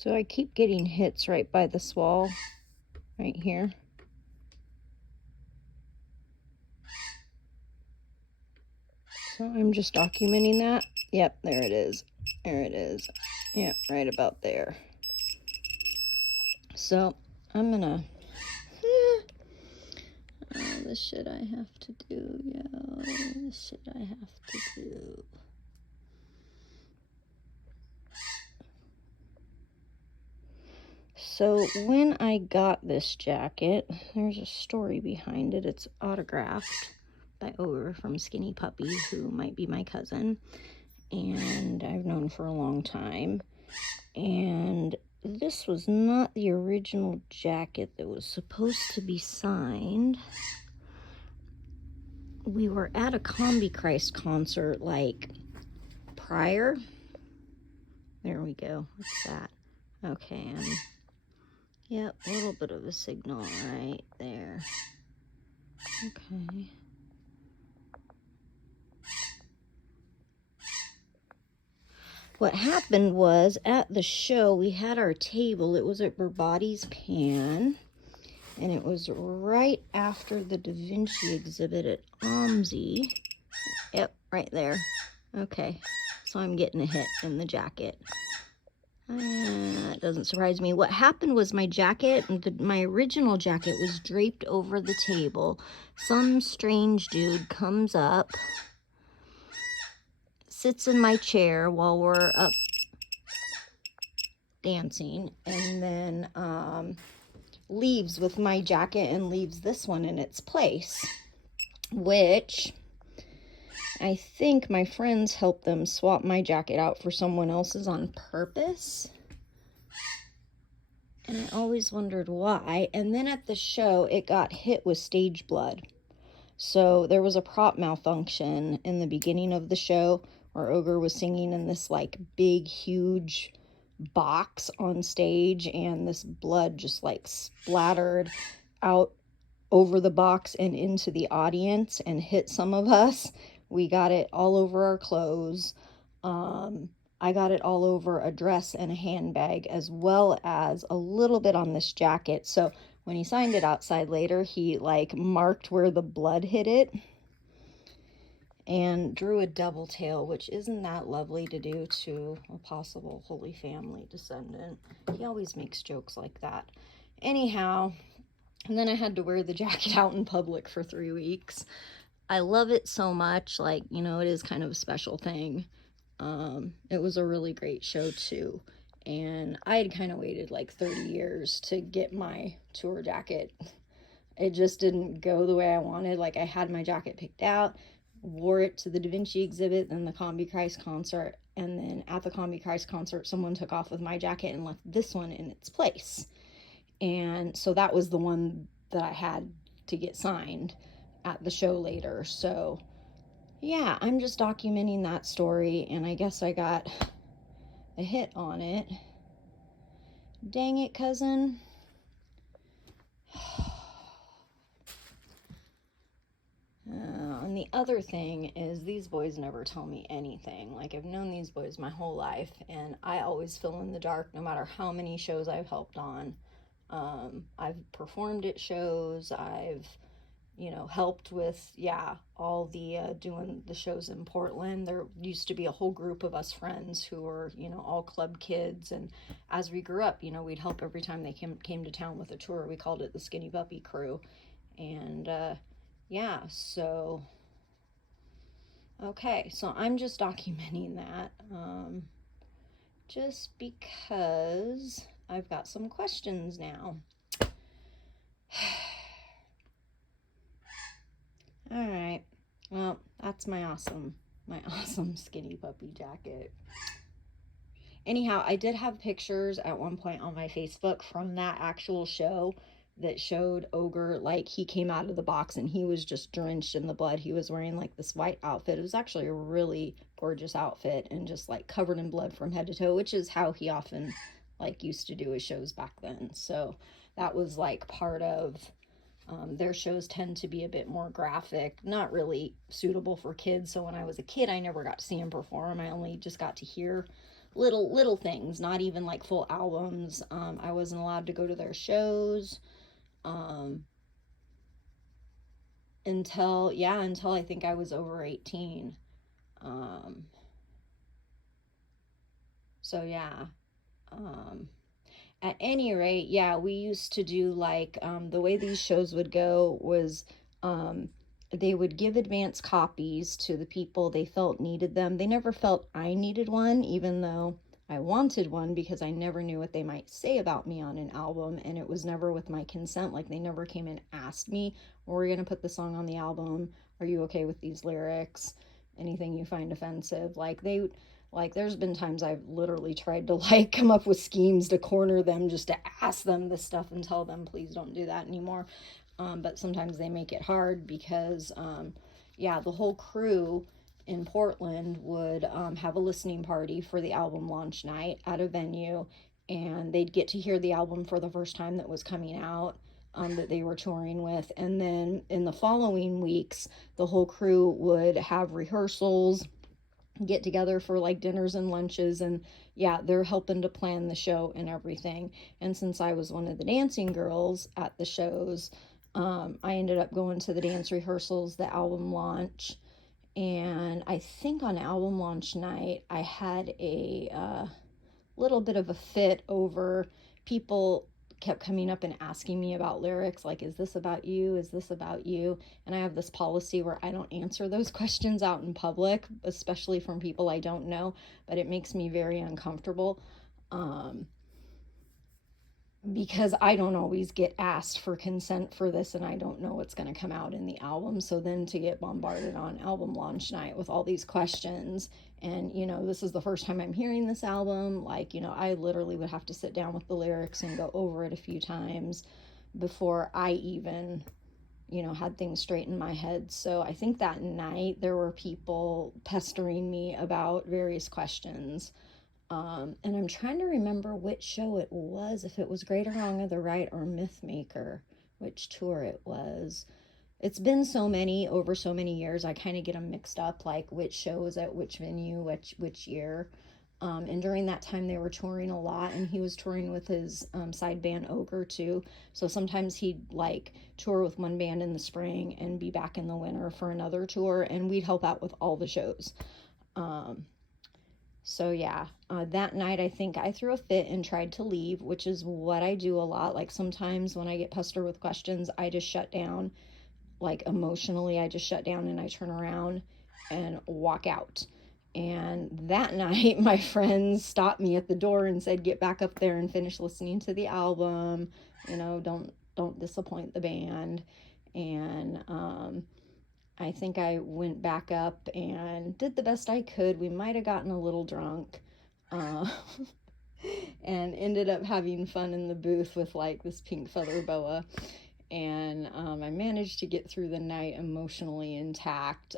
So I keep getting hits right by this wall, right here. So I'm just documenting that. Yep, there it is. There it is. Yep, right about there. So I'm gonna... Oh, this shit I have to do, yo. This shit I have to do. So when I got this jacket, there's a story behind it. It's autographed by Ogre from Skinny Puppy, who might be my cousin, and I've known for a long time. And this was not the original jacket that was supposed to be signed. We were at a Combi Christ concert like prior. There we go. What's that? Okay, yep, a little bit of a signal right there. Okay. What happened was, at the show, we had our table. It was at Berbati's Pan, and it was right after the Da Vinci exhibit at OMSI. Yep, right there. Okay, so I'm getting a hit in the jacket. That doesn't surprise me. What happened was my jacket, my original jacket, was draped over the table. Some strange dude comes up, sits in my chair while we're up dancing, and then leaves with my jacket and leaves this one in its place, which I think my friends helped them swap my jacket out for someone else's on purpose. And I always wondered why. And then at the show, it got hit with stage blood. So there was a prop malfunction in the beginning of the show where Ogre was singing in this like big, huge box on stage, and this blood just like splattered out over the box and into the audience and hit some of us. We got it all over our clothes. I got it all over a dress and a handbag, as well as a little bit on this jacket. So when he signed it outside later, he like marked where the blood hit it and drew a double tail, which isn't that lovely to do to a possible Holy Family descendant. He always makes jokes like that. Anyhow, and then I had to wear the jacket out in public for 3 weeks. I love it so much. Like, you know, it is kind of a special thing. It was a really great show too. And I had kind of waited like 30 years to get my tour jacket. It just didn't go the way I wanted. Like, I had my jacket picked out, wore it to the Da Vinci exhibit, then the Combi Christ concert, and then at the Combi Christ concert, someone took off with my jacket and left this one in its place. And so that was the one that I had to get signed at the show later. So yeah, I'm just documenting that story, and I guess I got a hit on it. Dang it, cousin. And the other thing is, these boys never tell me anything. Like, I've known these boys my whole life, and I always fill in the dark no matter how many shows I've helped on. I've performed at shows, I've, you know, helped with, all the doing the shows in Portland. There used to be a whole group of us friends who were, you know, all club kids, and as we grew up, you know, we'd help every time they came to town with a tour. We called it the Skinny Puppy Crew. And so okay, so I'm just documenting that just because I've got some questions now. All right, well, that's my awesome Skinny Puppy jacket. Anyhow, I did have pictures at one point on my Facebook from that actual show that showed Ogre, like, he came out of the box and he was just drenched in the blood. He was wearing like this white outfit. It was actually a really gorgeous outfit and just like covered in blood from head to toe, which is how he often like used to do his shows back then. So that was like part of Their shows tend to be a bit more graphic, not really suitable for kids. So when I was a kid, I never got to see them perform. I only just got to hear little things, not even like full albums. I wasn't allowed to go to their shows um, until I think I was over 18. Um, so yeah. Um, at any rate, yeah, we used to do like the way these shows would go was um, they would give advance copies to the people they felt needed them. They never felt I needed one, even though I wanted one because I never knew what they might say about me on an album, and it was never with my consent. Like, they never came and asked me, well, we're going to put the song on the album. Are you okay with these lyrics? Anything you find offensive? Like, there's been times I've literally tried to like come up with schemes to corner them just to ask them this stuff and tell them, please don't do that anymore. But sometimes they make it hard because, yeah, the whole crew in Portland would have a listening party for the album launch night at a venue, and they'd get to hear the album for the first time that was coming out. That they were touring with, and then in the following weeks, the whole crew would have rehearsals, get together for like dinners and lunches, and yeah, they're helping to plan the show and everything. And since I was one of the dancing girls at the shows, I ended up going to the dance rehearsals, the album launch, and I think on album launch night I had a little bit of a fit over people kept coming up and asking me about lyrics, like, is this about you, is this about you? And I have this policy where I don't answer those questions out in public, especially from people I don't know, but it makes me very uncomfortable, um, because I don't always get asked for consent for this, and I don't know what's going to come out in the album. So then to get bombarded on album launch night with all these questions, and this is the first time I'm hearing this album, like, I literally would have to sit down with the lyrics and go over it a few times before I even had things straight in my head. So I think that night there were people pestering me about various questions. And I'm trying to remember which show it was, if it was Great or Wrong or the Right or Mythmaker, which tour it was. It's been so many over so many years, I kind of get them mixed up, like which show was at which venue, which year. And during that time, they were touring a lot, and he was touring with his side band Ogre too. So sometimes he'd like tour with one band in the spring and be back in the winter for another tour, and we'd help out with all the shows. So yeah, that night I think I threw a fit and tried to leave, which is what I do a lot. Like, sometimes when I get pestered with questions, I just shut down. Like, emotionally, I just shut down and I turn around and walk out. And that night, my friends stopped me at the door and said, "Get back up there and finish listening to the album. Don't disappoint the band." And I think I went back up and did the best I could. We might have gotten a little drunk, uh, and ended up having fun in the booth with like this pink feather boa. And I managed to get through the night emotionally intact,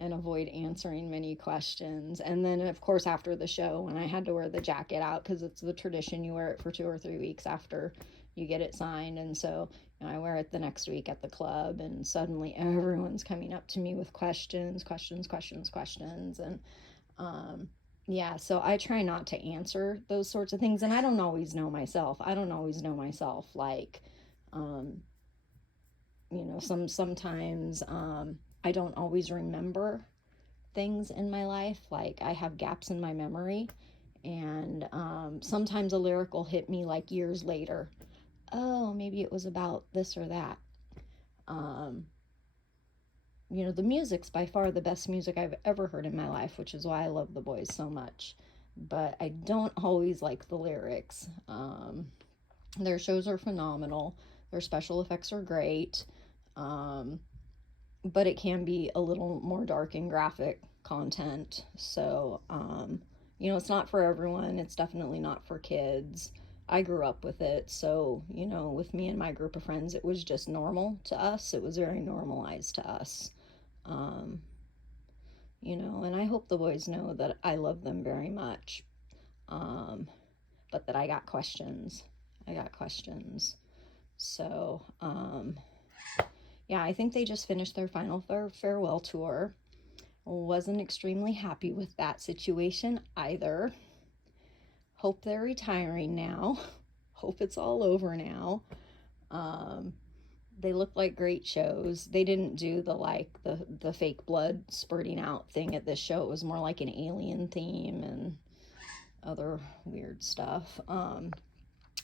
and avoid answering many questions. And then, of course, after the show, when I had to wear the jacket out, because it's the tradition, you wear it for 2 or 3 weeks after you get it signed. And so I wear it the next week at the club, and suddenly everyone's coming up to me with questions. And yeah, so I try not to answer those sorts of things. And I don't always know myself. Like, um, sometimes I don't always remember things in my life. Like, I have gaps in my memory, and sometimes a lyric will hit me like years later. Oh, maybe it was about this or that. Um, the music's by far the best music I've ever heard in my life, which is why I love the boys so much. But I don't always like the lyrics. Their shows are phenomenal. Their special effects are great. But it can be a little more dark and graphic content. So, it's not for everyone. It's definitely not for kids. I grew up with it. So, with me and my group of friends, it was just normal to us. It was very normalized to us. Um, and I hope the boys know that I love them very much. But that I got questions. So, Yeah, I think they just finished their final farewell tour. Wasn't extremely happy with that situation either. Hope they're retiring now. Hope it's all over now. They look like great shows. They didn't do the fake blood spurting out thing at this show. It was more like an alien theme and other weird stuff.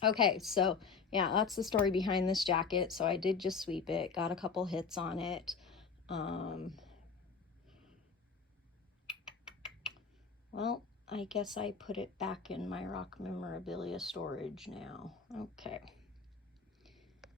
Okay, so yeah, that's the story behind this jacket. So I did just sweep it, got a couple hits on it. Well, I guess I put it back in my rock memorabilia storage now. Okay.